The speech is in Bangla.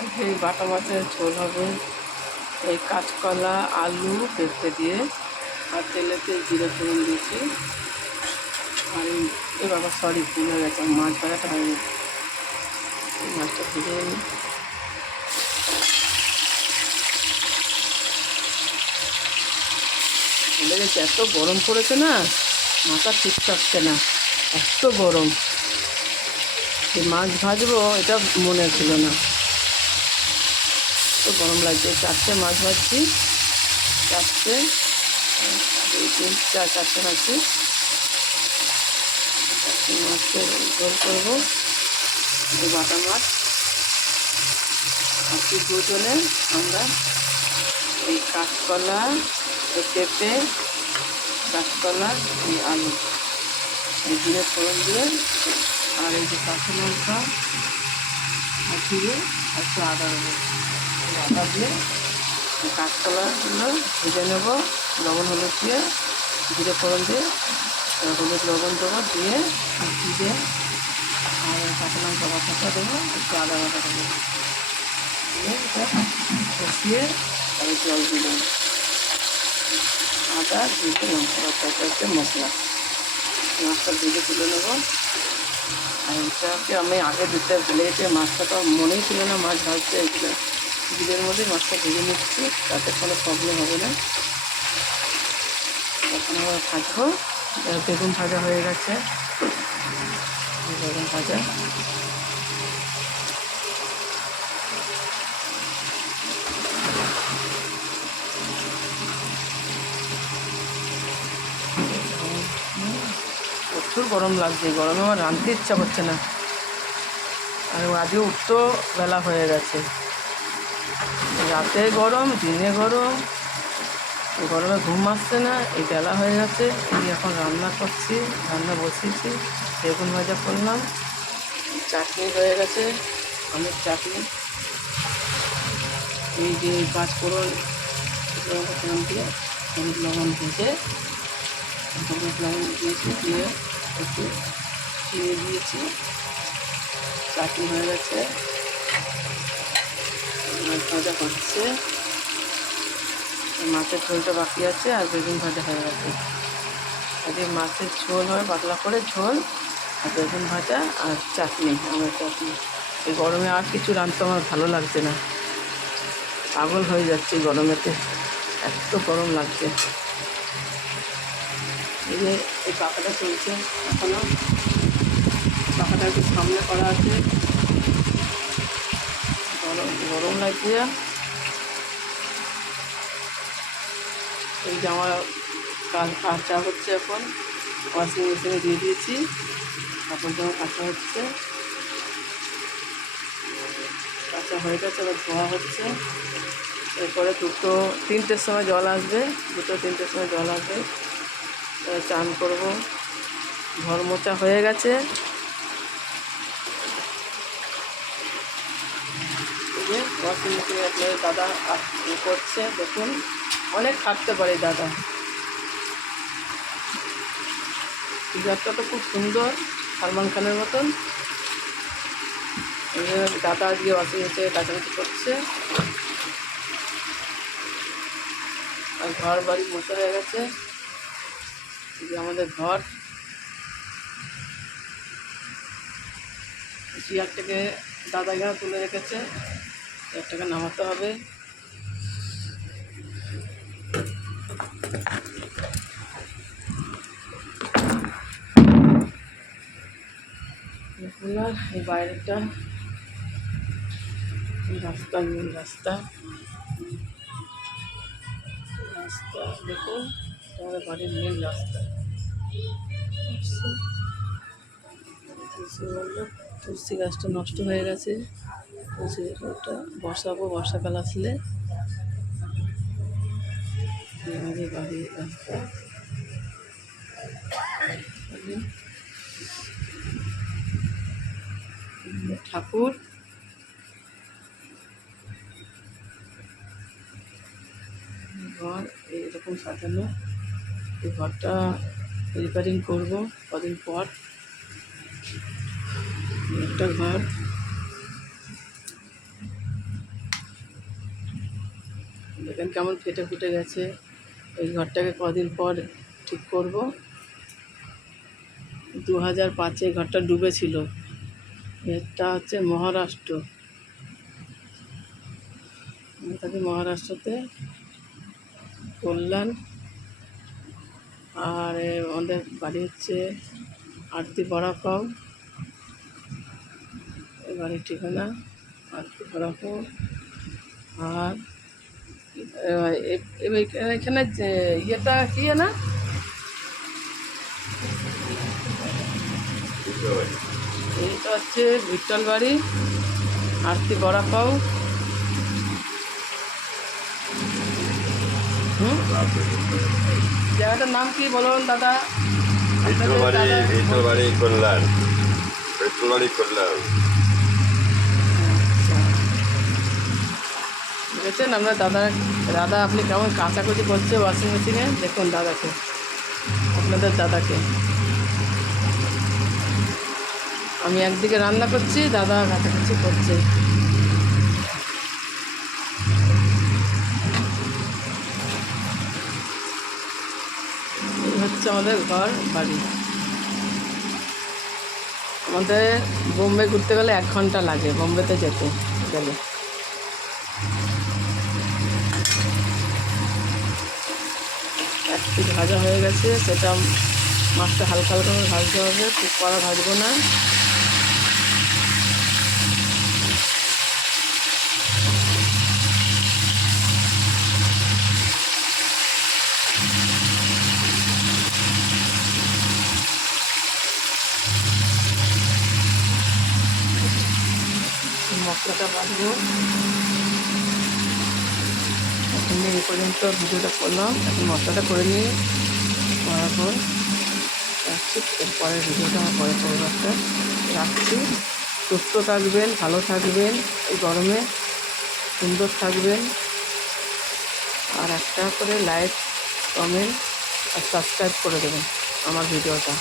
এই বাটা মাছের ঝোল হবে এই কাঁচকলা, আলু, পেঁপে দিয়ে। আর তেলেতে জিরে ফোড়ন দিয়েছি। আর এই বাবা সরি ভুলে গেছে, মাছ ভাজাটা হয়নি। এই মাছটা ভেজে নিই। ভুলে গেছে, এত গরম পড়েছে না, মাথা ঠিক থাকছে না, এত গরম। এই মাছ ভাজবো এটা মনে ছিল না, এত গরম লাগছে। 4টে মাছ ভাজছি, 4টে, 2, 3, 4, 4টে ভাজছি। 4টে মাছকে ঝোল করবো, এই বাটা মাছ। আজকে দুজনে আমরা এই কাঁচকলা, এই পেঁপে, কাঁচকলা, এই আলু, এই জিরে ফোড়ন দিয়ে, আর এই যে কাঁচা লঙ্কা আর জিরে আর একটু আদা দেবো। আদা দিয়ে কাঁচকলাগুলো ভেজে নেব, লবণ হলুদ দিয়ে, জিরে ফোড়ন দিয়ে, হলুদ লবণ দেবো, দিয়ে দিয়ে আর কাঁচা লঙ্কা বাটাটা দেবো, একটু আদা বাটা দেবো, দিয়ে এটা কষিয়ে তারপরে জল দিয়ে দেবো। আদা জিরে লঙ্কা বাটা, এটা হচ্ছে মশলা। মাছটা ভেজে তুলে নেবো। আর এটাকে আমি আগে দিতে ভুলে গেছি, মাছটা তো মনেই ছিল না মাছ ভাজতে। এগুলো জিরের মধ্যেই মাছটা ভেজে নিচ্ছি, তাতে কোনো প্রবলেম হবে না। এখন আমরা ভাজবো। বেগুন ভাজা হয়ে গেছে, বেগুন ভাজা। প্রচুর গরম লাগছে, গরমে আমার রাঁধতে ইচ্ছা করছে না। আর আজকে উঠতেও বেলা হয়ে গেছে, রাতে গরম, দিনে গরম, গরমে ঘুম আসছে না, এই বেলা হয়ে গেছে। এই এখন রান্না করছি, রান্না বসিয়েছি, বেগুন ভাজা করলাম, চাটনি হয়ে গেছে, আমের চাটনি। এই যে 5 ফোড়ন দিয়ে হলুদ লবণ ভেজে, হলুদ লবণ দিয়েছি, দিয়ে একটু চিনি দিয়েছি, চাটনি হয়ে গেছে। মাছ ভাজা হচ্ছে, মাছের ঝোলটা বাকি আছে, আর বেগুন ভাজা হয়ে গেছে। আজকে মাছের ঝোল হয়, পাতলা করে ঝোল, আর বেগুন ভাজা আর চাটনি, আমের চাটনি। এই গরমে আর কিছু রাঁধতে আমার ভালো লাগছে না, পাগল হয়ে যাচ্ছে গরমেতে, এত গরম লাগছে। এই যে এই পাখাটা চলছে এখনও, পাখাটা একটু সামনে করা আছে, গরম লাগছে। এই জামা কাচা হচ্ছে, এখন ওয়াশিং মেশিনে দিয়ে দিয়েছি, কাপড় জামা কাচা হচ্ছে, কাচা হয়ে গেছে, এবার ধোয়া হচ্ছে। এরপরে 2-3টের সময় জল আসবে, 2-3টের সময় জল আসবে, চান করব। ঘর মোছা হয়ে গেছে। এই যে ওয়াশিং মেশিনে আপনার দাদা করছে, দেখুন অনেক থাকতে পারে দাদা। ফিগারটা তো খুব সুন্দর, সালমান খানের মতন। দাদা আজকে ওয়াশিং মেশিনে কাচাকুচি করছে। আর ঘর বাড়ি মোছা হয়ে গেছে। যে আমাদের ঘর, চেয়ারটাকে দাদা এখানে তুলে রেখেছে, চেয়ারটাকে নামাতে হবে। এই বাইরেটা রাস্তা, মেন রাস্তা, রাস্তা দেখুন, আমাদের বাড়ির মেন রাস্তা। বললো তুলসী গাছটা নষ্ট হয়ে গেছে, তুলসী গাছটা বসাবো, বর্ষাকাল আসলে। আমাদের বাড়ির রাস্তা, ঠাকুর, ঘর এরকম সাজানো। এই ঘরটা রিপেয়ারিং করবো কদিন পর। একটা ঘর, দেখেন কেমন ফেটে ফুটে গেছে। এই ঘরটাকে কদিন পর ঠিক করব। 2005 এই ঘরটা ডুবেছিল। এটা হচ্ছে মহারাষ্ট্র। আমি থাকি মহারাষ্ট্রতে, কল্যাণ। আর আমাদের বাড়ি হচ্ছে আরতি বড়াপাও। এই বাড়ির ঠিকানা আরতি বড়াপাও। আর এখানে যে ইয়েটা কি না, এইটা হচ্ছে ভিক্টর বাড়ি, আরতি বড়াপাও। জায়গাটার নাম কি বলুন দাদা? কল্যাণ। দেখেছেন আমরা দাদা আপনি কেমন কাচাকুচি করছে ওয়াশিং মেশিনে। দেখুন দাদাকে, আপনাদের দাদাকে। আমি একদিকে রান্না করছি, দাদা কাচাকুচি করছে। এই হচ্ছে আমাদের ঘর বাড়ি। আমাদের বোম্বে ঘুরতে গেলে 1 ঘন্টা লাগে, বোম্বেতে যেতে গেলে। এক পিঠ ভাজা হয়ে গেছে, সেটা মাছটা হালকা হালকা করে ভাজতে হবে, খুব কড়া ভাজবো না। মশলাটা বাঁধবো। এখন এই পর্যন্ত ভিডিওটা করলাম। এখন মশলাটা করে নিয়ে করার পর রাখছি। এরপরের ভিডিওটা আমার পরে করবো একটা। রাখছি। সুস্থ থাকবেন, ভালো থাকবেন, এই গরমে সুন্দর থাকবেন। আর একটা করে লাইক, কমেন্ট আর সাবস্ক্রাইব করে দেবেন আমার ভিডিওটা।